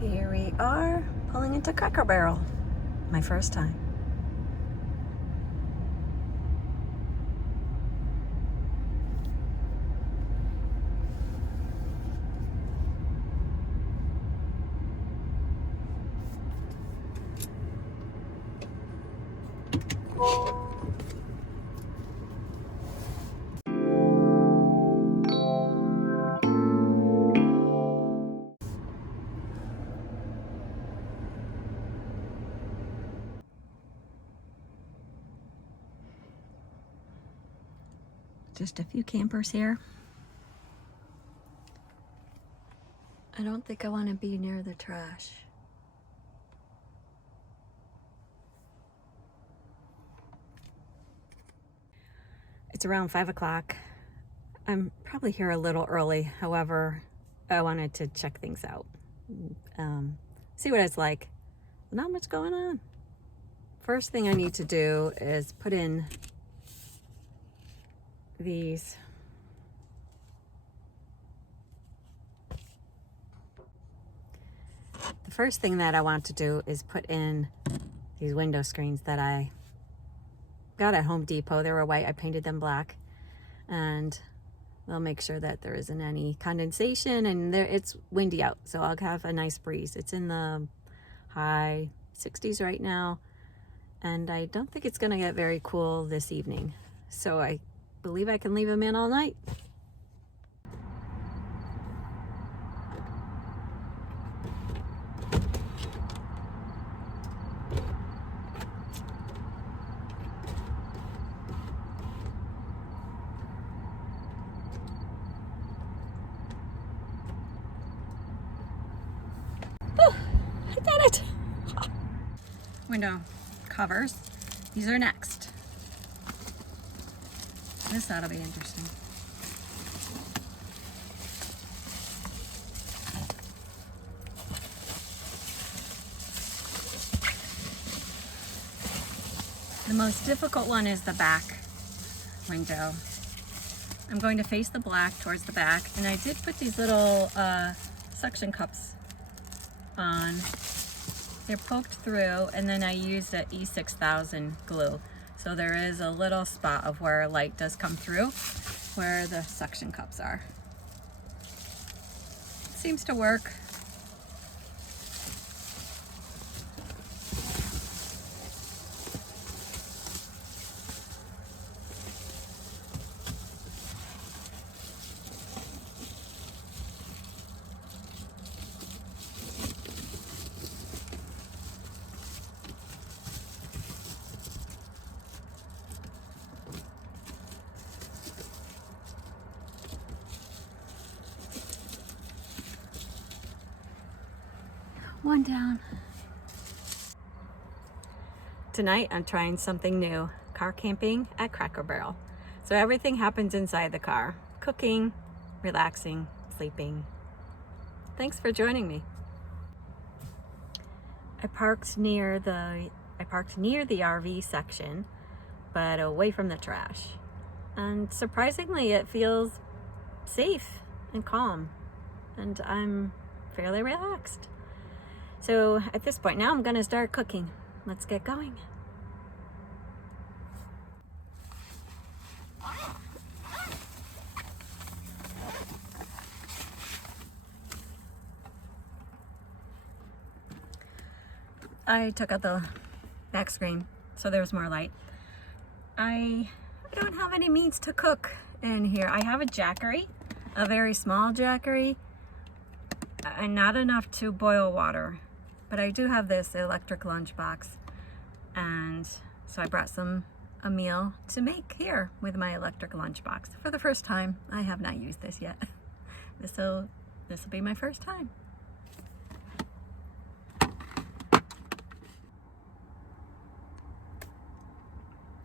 Here we are, pulling into Cracker Barrel. My first time. Just a few campers here. I don't think I want to be near the trash. It's around 5 o'clock. I'm probably here a little early. However, I wanted to check things out. See what it's like. Not much going on. First thing I need to do is put in these the first thing that I want to do is put in these window screens that I got at Home Depot. They were white. I painted them black, and they'll make sure that there isn't any condensation, and it's windy out, so I'll have a nice breeze. It's in the high 60s right now, and I don't think it's going to get very cool this evening, so I believe I can leave them in all night. Oh, I did it! Window covers. These are next. This ought to be interesting. The most difficult one is the back window. I'm going to face the black towards the back, and I did put these little suction cups on. They're poked through, and then I used a E6000 glue. So there is a little spot of where light does come through, where the suction cups are. Seems to work. One down. Tonight I'm trying something new, car camping at Cracker Barrel. So everything happens inside the car, cooking, relaxing, sleeping. Thanks for joining me. I parked near the RV section, but away from the trash. And surprisingly, it feels safe and calm, and I'm fairly relaxed. So at this point now, I'm gonna start cooking. Let's get going. I took out the back screen, so there's more light. I don't have any meats to cook in here. I have a jackery, a very small jackery, and not enough to boil water. But I do have this electric lunchbox, and so I brought a meal to make here with my electric lunchbox. For the first time, I have not used this yet. This will be my first time.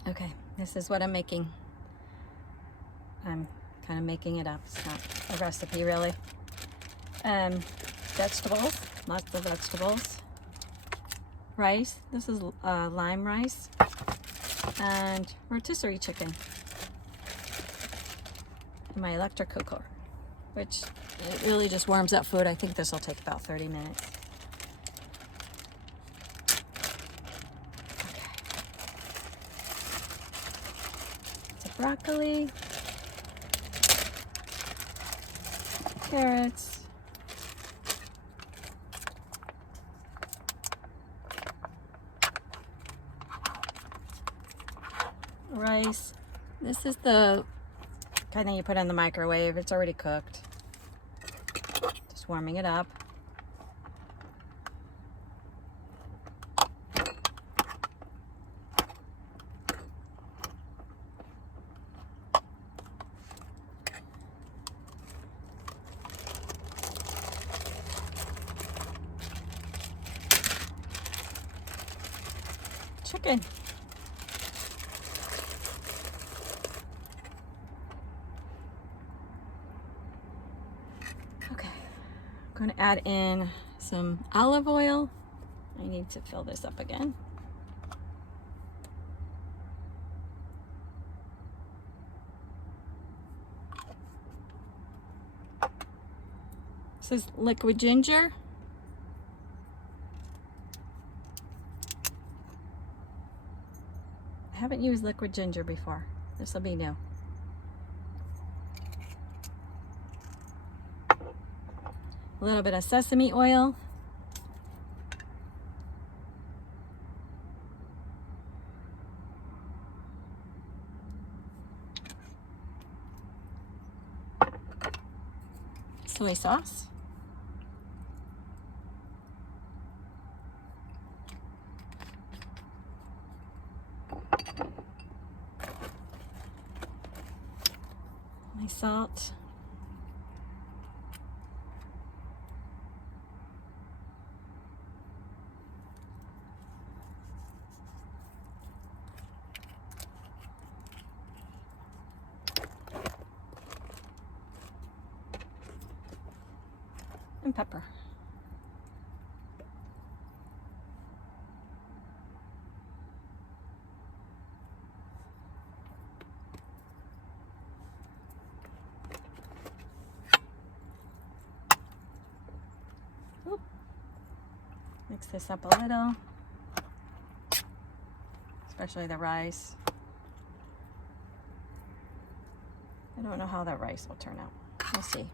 Okay, this is what I'm making. I'm kind of making it up. It's not a recipe really. Vegetables, lots of vegetables. Rice, this is lime rice. And rotisserie chicken. In my electric cooker, which it really just warms up food. I think this will take about 30 minutes. broccoli, carrots, rice. This is the kind that you put in the microwave. It's already cooked. Just warming it up. Chicken. Okay, I'm going to add in some olive oil. I need to fill this up again. This is liquid ginger. I haven't used liquid ginger before. This will be new. A little bit of sesame oil. Soy sauce. My salt. And pepper. Ooh. Mix this up a little, especially the rice. I don't know how that rice will turn out. We'll see.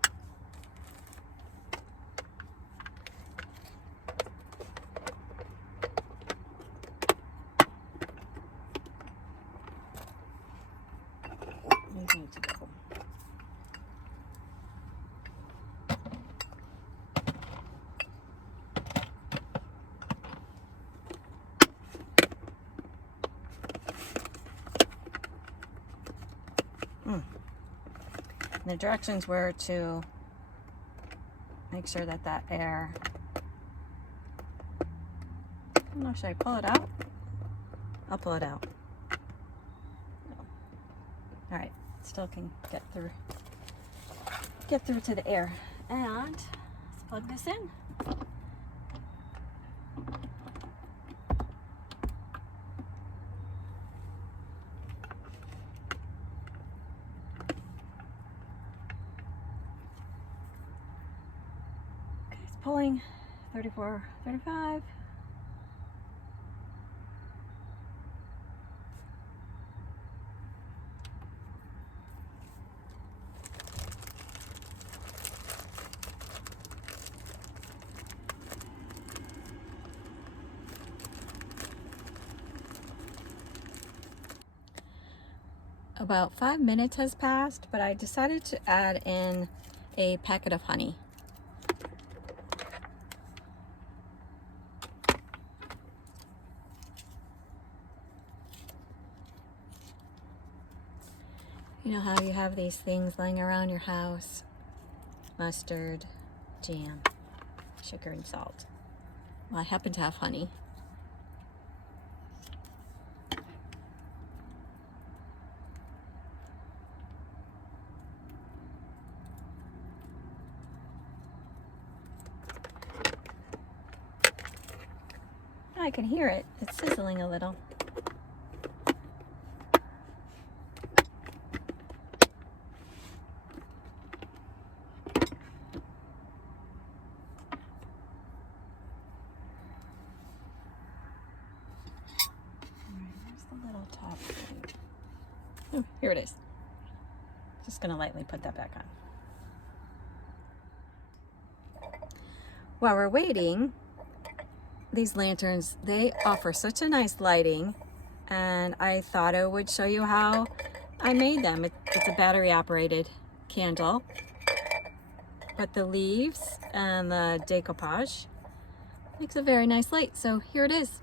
Need to go. The directions were to make sure that that air, I don't know, should I pull it out? I'll pull it out. All right, still can get through to the air. And let's plug this in. Okay, it's pulling 34, 35. About 5 minutes has passed, but I decided to add in a packet of honey. You know how you have these things laying around your house? Mustard, jam, sugar, and salt. Well, I happen to have honey. I can hear it. It's sizzling a little. Oh, here it is. Just gonna lightly put that back on. While we're waiting, these lanterns, they offer such a nice lighting, and I thought I would show you how I made them. It's a battery operated candle, but the leaves and the decoupage makes a very nice light. So here it is.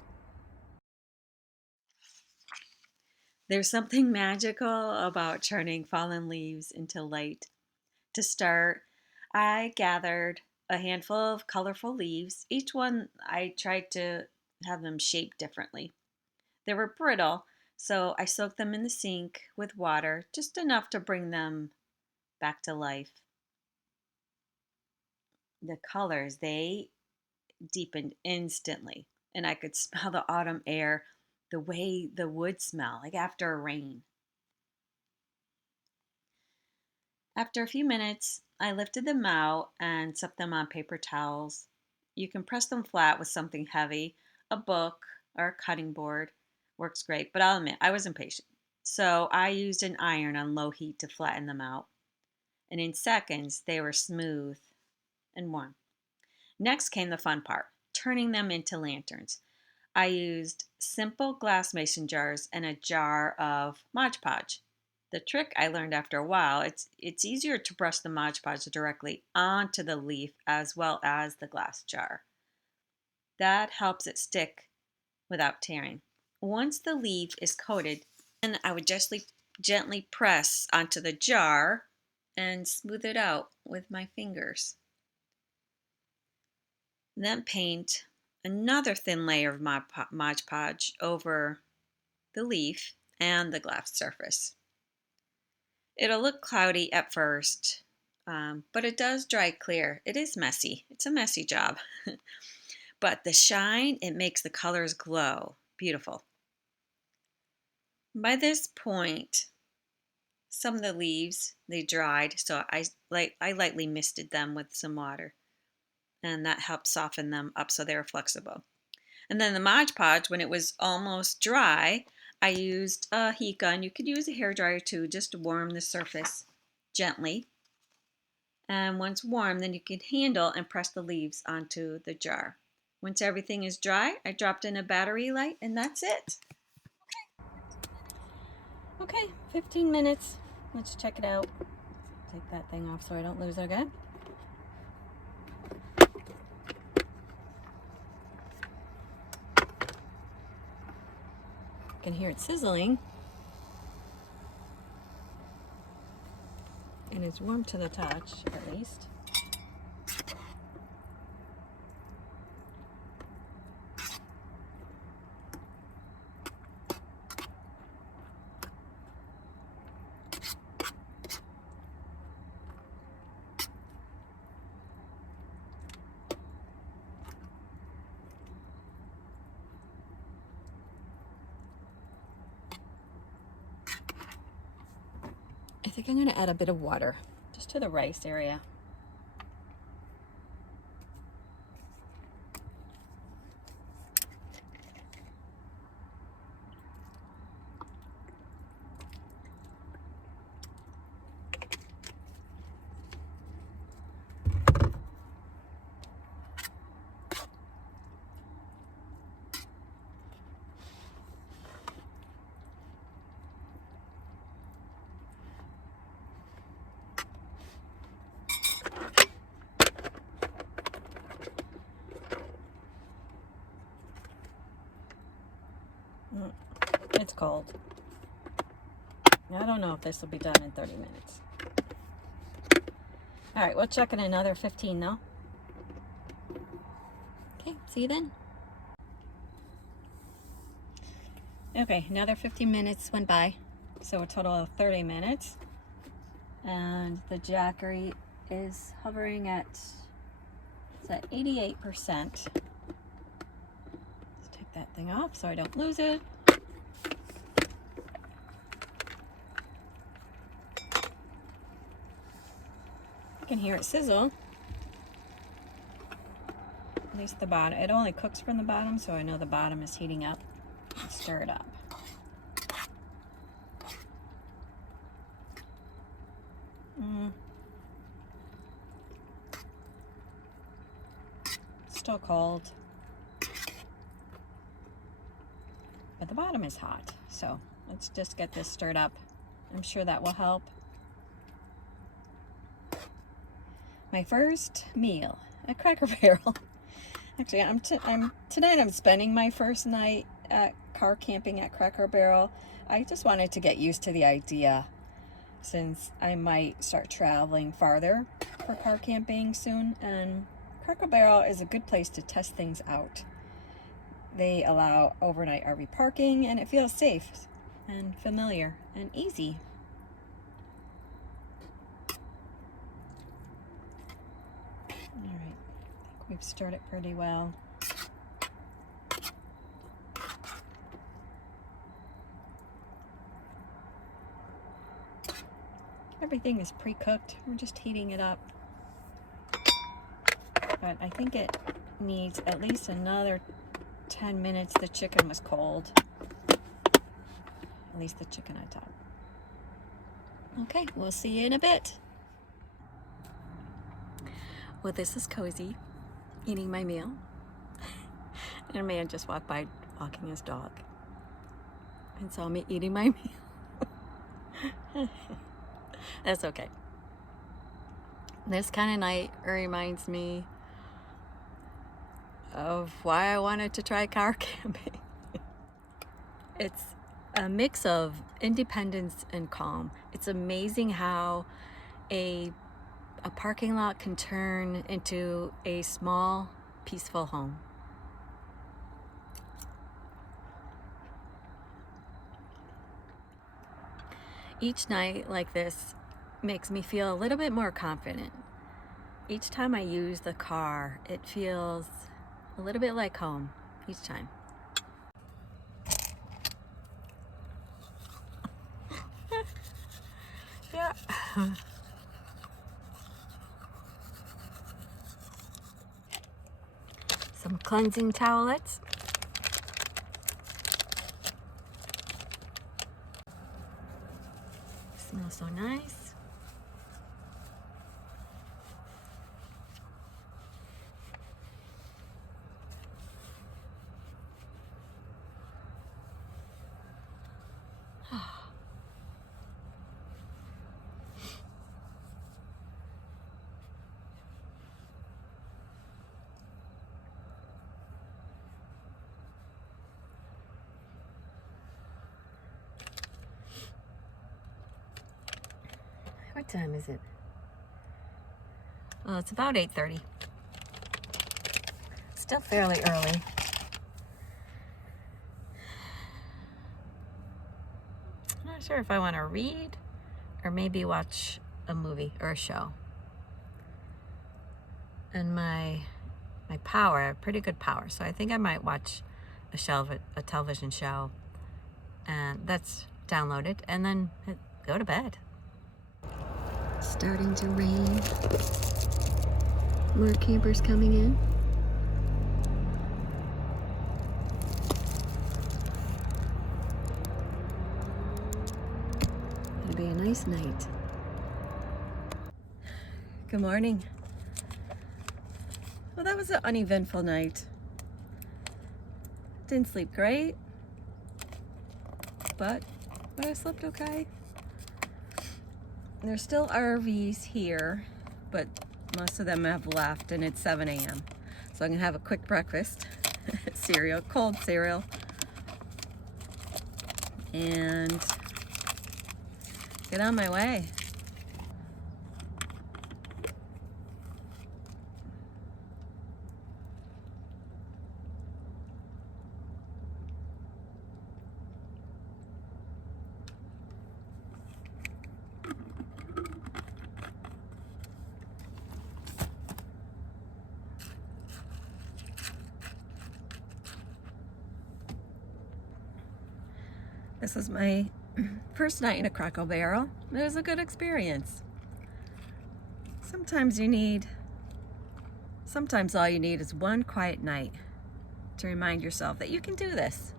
There's something magical about turning fallen leaves into light. To start, I gathered a handful of colorful leaves. Each one I tried to have them shaped differently. They were brittle, so I soaked them in the sink with water, just enough to bring them back to life. The colors, they deepened instantly, and I could smell the autumn air, the way the wood smell, like after a rain. After a few minutes, I lifted them out and set them on paper towels. You can press them flat with something heavy, a book or a cutting board. Works great, but I'll admit I was impatient. So I used an iron on low heat to flatten them out. And in seconds, they were smooth and warm. Next came the fun part, turning them into lanterns. I used simple glass mason jars and a jar of Mod Podge. The trick I learned after a while, it's easier to brush the Mod Podge directly onto the leaf as well as the glass jar. That helps it stick without tearing. Once the leaf is coated, then I would just gently press onto the jar and smooth it out with my fingers. Then paint another thin layer of Mod Podge over the leaf and the glass surface. It'll look cloudy at first, but it does dry clear. It is messy. It's a messy job. But the shine, it makes the colors glow. Beautiful. By this point, some of the leaves, they dried, so I lightly misted them with some water, and that helped soften them up so they were flexible. And then the Mod Podge, when it was almost dry, I used a heat gun. You could use a hairdryer too, just to warm the surface gently. And once warm, then you can handle and press the leaves onto the jar. Once everything is dry, I dropped in a battery light, and that's it. Okay, 15 minutes. Let's check it out. Take that thing off so I don't lose it again. You can hear it sizzling. And it's warm to the touch, at least. I think I'm going to add a bit of water, just to the rice area. It's cold. I don't know if this will be done in 30 minutes. All right, we'll check in another 15 though. Okay, see you then. Okay, another 15 minutes went by, so a total of 30 minutes. And the jackery is hovering at, it's at 88%. Let's take that thing off so I don't lose it. You can hear it sizzle. At least the bottom. It only cooks from the bottom, so I know the bottom is heating up. Stir it up. still cold. But the bottom is hot. So let's just get this stirred up. I'm sure that will help. My first meal at Cracker Barrel. Actually, tonight I'm spending my first night at car camping at Cracker Barrel. I just wanted to get used to the idea, since I might start traveling farther for car camping soon, and Cracker Barrel is a good place to test things out. They allow overnight RV parking, and it feels safe and familiar and easy. All right, I think we've stirred it pretty well. Everything is pre-cooked. We're just heating it up. But I think it needs at least another 10 minutes. The chicken was cold. At least the chicken on top. Okay, we'll see you in a bit. Well, this is Cozy, eating my meal. And a man just walked by walking his dog and saw me eating my meal. That's okay. This kind of night reminds me of why I wanted to try car camping. It's a mix of independence and calm. It's amazing how a parking lot can turn into a small, peaceful home. Each night like this makes me feel a little bit more confident. Each time I use the car, it feels a little bit like home each time. Yeah. Some cleansing towelettes. Smells so nice. What time is it? Well, it's about 8:30. Still fairly early. I'm not sure if I want to read or maybe watch a movie or a show. And my power, I have pretty good power, so I think I might watch a television show, and that's downloaded, and then go to bed. Starting to rain. More campers coming in. It'll be a nice night. Good morning. Well, that was an uneventful night. Didn't sleep great, but I slept okay. There's still RVs here, but most of them have left, and it's 7 a.m. So I'm gonna have a quick breakfast, cereal, cold cereal, and get on my way. This was my first night in a Cracker Barrel. It was a good experience. Sometimes all you need is one quiet night to remind yourself that you can do this.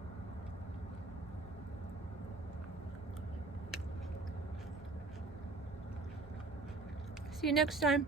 See you next time.